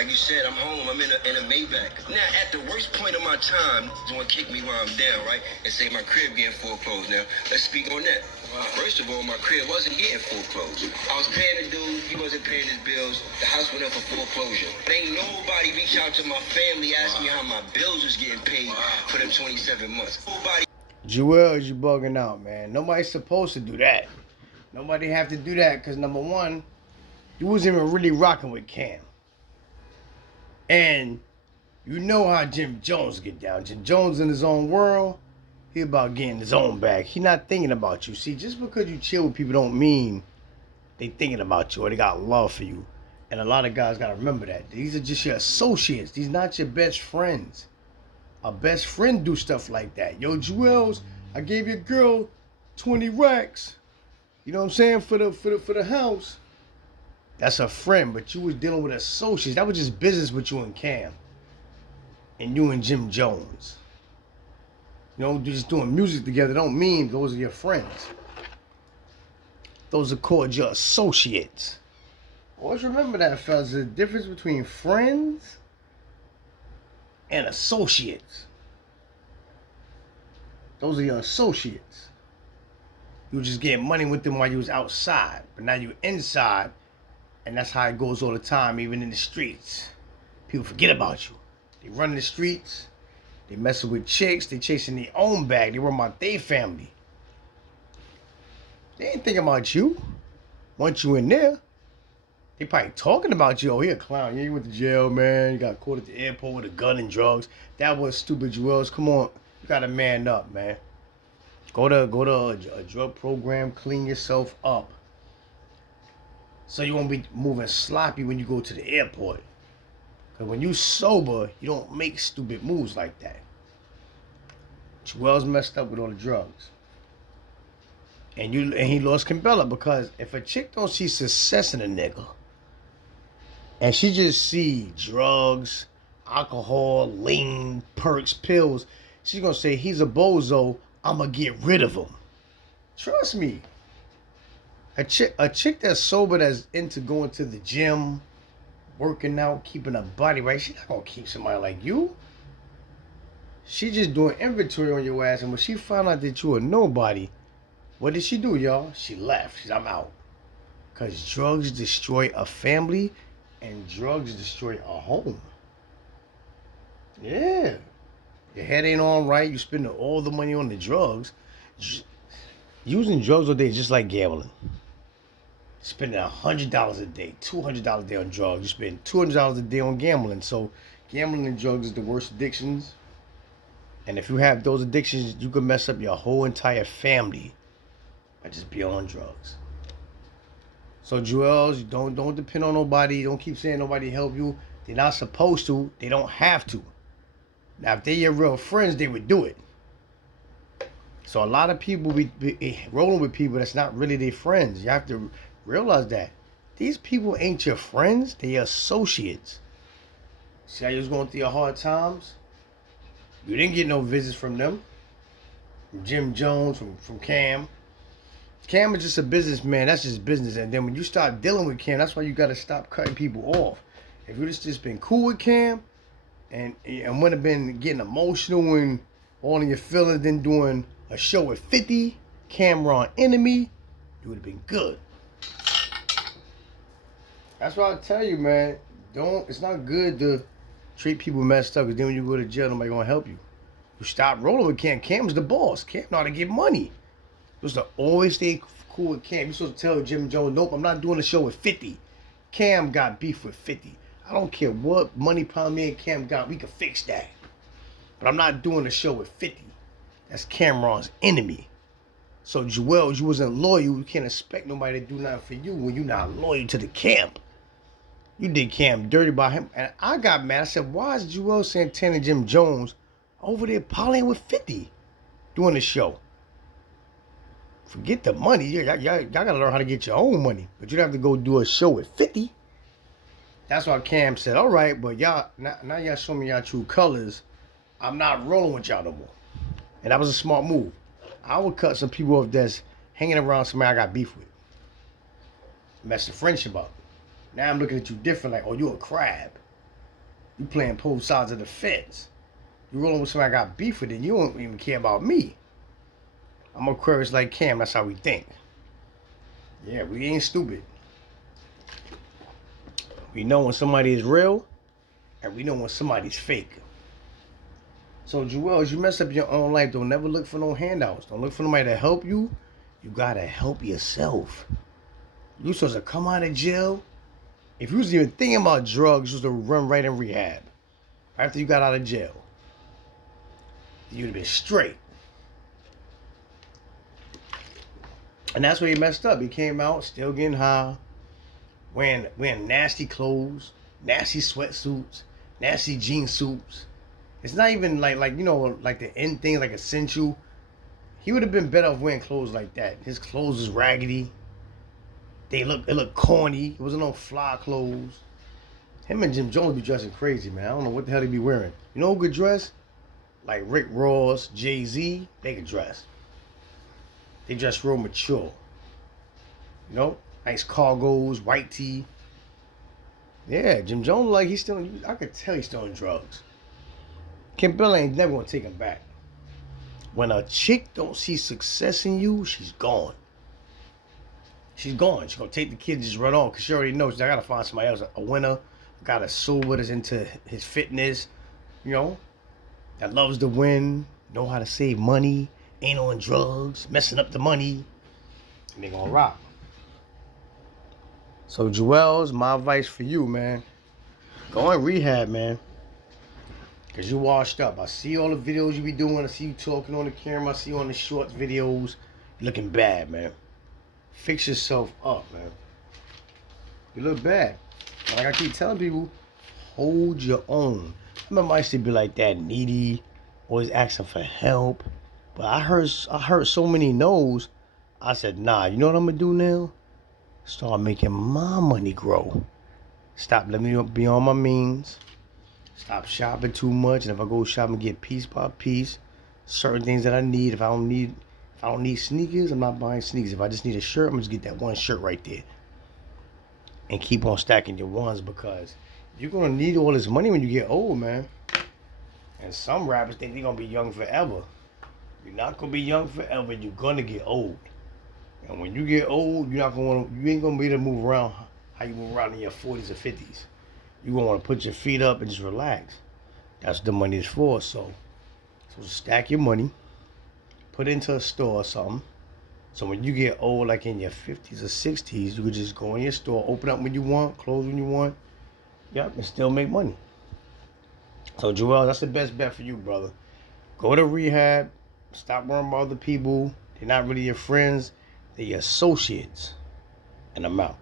Like you said, I'm home. I'm in a Maybach. Now, at the worst point of my time, you want to kick me while I'm down, right? And say my crib getting foreclosed. Now, let's speak on that. First of all, my crib wasn't getting foreclosed. I was paying the dude. He wasn't paying his bills. The house went up for foreclosure. But ain't nobody reach out to my family asking me how my bills was getting paid for them 27 months. Nobody. Juelz, you bugging out, man. Nobody's supposed to do that. Nobody have to do that because, number one, you wasn't even really rocking with Cam. And you know how Jimjones get down. Jimjones in his own world, he about getting his own back. He not thinking about you. See, just because you chill with people don't mean they thinking about you or they got love for you. And a lot of guys got to remember that. These are just your associates. These not your best friends. A best friend do stuff like that. Yo, Juelz, I gave your girl 20 racks. You know what I'm saying? For the house. That's a friend, but you was dealing with associates. That was just business with you and Cam. And you and Jimjones. You know, just doing music together don't mean those are your friends. Those are called your associates. Always remember that, fellas. The difference between friends and associates. Those are your associates. You were just getting money with them while you was outside. But now you inside. And that's how it goes all the time, even in the streets. People forget about you. They run the streets. They messing with chicks. They chasing their own bag. They worry about their family. They ain't thinking about you. Once you in there, they probably talking about you. Oh, he a clown. Yeah, you went to jail, man. You got caught at the airport with a gun and drugs. That was stupid, Juelz. Come on. You got to man up, man. Go to a drug program. Clean yourself up. So you won't be moving sloppy when you go to the airport. Because when you sober, you don't make stupid moves like that. Juelz messed up with all the drugs. And he lost Kimbella because if a chick don't see success in a nigga, and she just see drugs, alcohol, lean, perks, pills, she's going to say, he's a bozo, I'm going to get rid of him. Trust me. A chick that's sober, that's into going to the gym, working out, keeping her body right, she's not going to keep somebody like you. She just doing inventory on your ass, and when she found out that you were nobody, what did she do, y'all? She left. She's, I'm out. Because drugs destroy a family, and drugs destroy a home. Yeah. Your head ain't on right. You spending all the money on the drugs. Using drugs all day is just like gambling. Spending $100 a day, $200 a day on drugs. You spend $200 a day on gambling. So gambling and drugs is the worst addictions. And if you have those addictions, you can mess up your whole entire family by just being on drugs. So Juelz, don't depend on nobody. Don't keep saying nobody help you. They're not supposed to. They don't have to. Now, if they're your real friends, they would do it. So a lot of people be rolling with people that's not really their friends. You have to realize that. These people ain't your friends. They're your associates. See how you was going through your hard times? You didn't get no visits from them. From Jimjones, from Cam. Cam is just a businessman. That's just business. And then when you start dealing with Cam, that's why you got to stop cutting people off. If you just been cool with Cam and would have been getting emotional and all in your feelings, then doing a show with 50, Camron enemy, you would have been good. That's why I tell you, man, it's not good to treat people messed up, because then when you go to jail, nobody gonna help you. You stop rolling with Cam. Cam's the boss. Cam know how to get money. You're supposed to always stay cool with Cam. You're supposed to tell Jimjones, nope, I'm not doing a show with 50. Cam got beef with 50. I don't care what money problem me and Cam got, we can fix that. But I'm not doing a show with 50. That's Camron's enemy. So Juelz, you wasn't loyal. You can't expect nobody to do nothing for you when you're not loyal to the camp. You did Cam dirty by him. And I got mad. I said, why is Juelz Santana and Jimjones over there parlaying with 50 doing the show? Forget the money. Y'all gotta learn how to get your own money. But you don't have to go do a show with 50. That's why Cam said, all right, but y'all, now y'all show me y'all true colors. I'm not rolling with y'all no more. And that was a smart move. I would cut some people off that's hanging around somebody I got beef with. Mess the friendship up. Now I'm looking at you different, like, oh, you a crab. You playing both sides of the fence. You rolling with somebody I got beef with, and you don't even care about me. I'm Aquarius like Cam. That's how we think. Yeah, we ain't stupid. We know when somebody is real, and we know when somebody's fake. So, Juelz, you mess up your own life. Don't never look for no handouts. Don't look for nobody to help you. You gotta help yourself. You supposed to come out of jail. If you was even thinking about drugs, you was to run right in rehab. After you got out of jail, you'd have been straight. And that's where he messed up. He came out still getting high, wearing nasty clothes, nasty sweatsuits, nasty jean suits. It's not even like you know, like the end things like essential. He would have been better off wearing clothes like that. His clothes was raggedy. It looked corny. It wasn't no fly clothes. Him and Jimjones be dressing crazy, man. I don't know what the hell they be wearing. You know who could dress? Like Rick Ross, Jay-Z, they could dress. They dress real mature. You know? Nice cargos, white tee. Yeah, Jimjones, like he's still, I could tell he's still on drugs. Kim Bill ain't never gonna take him back. When a chick don't see success in you, she's gone. She's gone. She's gonna take the kid and just run on because she already knows I gotta find somebody else, a winner, a guy that's sober, that's into his fitness, you know, that loves to win, know how to save money, ain't on drugs, messing up the money, and they gonna rock. So Juelz, my advice for you, man, go in rehab, man. Cause you washed up. I see all the videos you be doing. I see you talking on the camera. I see you on the shorts videos. You looking bad, man. Fix yourself up, man. You look bad. Like I keep telling people, hold your own. I remember I used to be like that, needy, always asking for help. But I heard so many no's. I said, nah, you know what I'm gonna do now? Start making my money grow. Stop letting me be on my means. Stop shopping too much, and if I go shopping, get piece by piece. Certain things that I need. If I don't need sneakers, I'm not buying sneakers. If I just need a shirt, I'm gonna just get that one shirt right there. And keep on stacking your ones because you're gonna need all this money when you get old, man. And some rappers think they're gonna be young forever. You're not gonna be young forever. You're gonna get old. And when you get old, you ain't gonna be able to move around how you move around in your 40s or 50s. You're gonna want to put your feet up and just relax. That's what the money is for. So stack your money, put it into a store or something. So when you get old, like in your 50s or 60s, you could just go in your store, open up when you want, close when you want. Yep, and still make money. So Juelz, that's the best bet for you, brother. Go to rehab. Stop worrying about other people. They're not really your friends. They're your associates. And I'm out.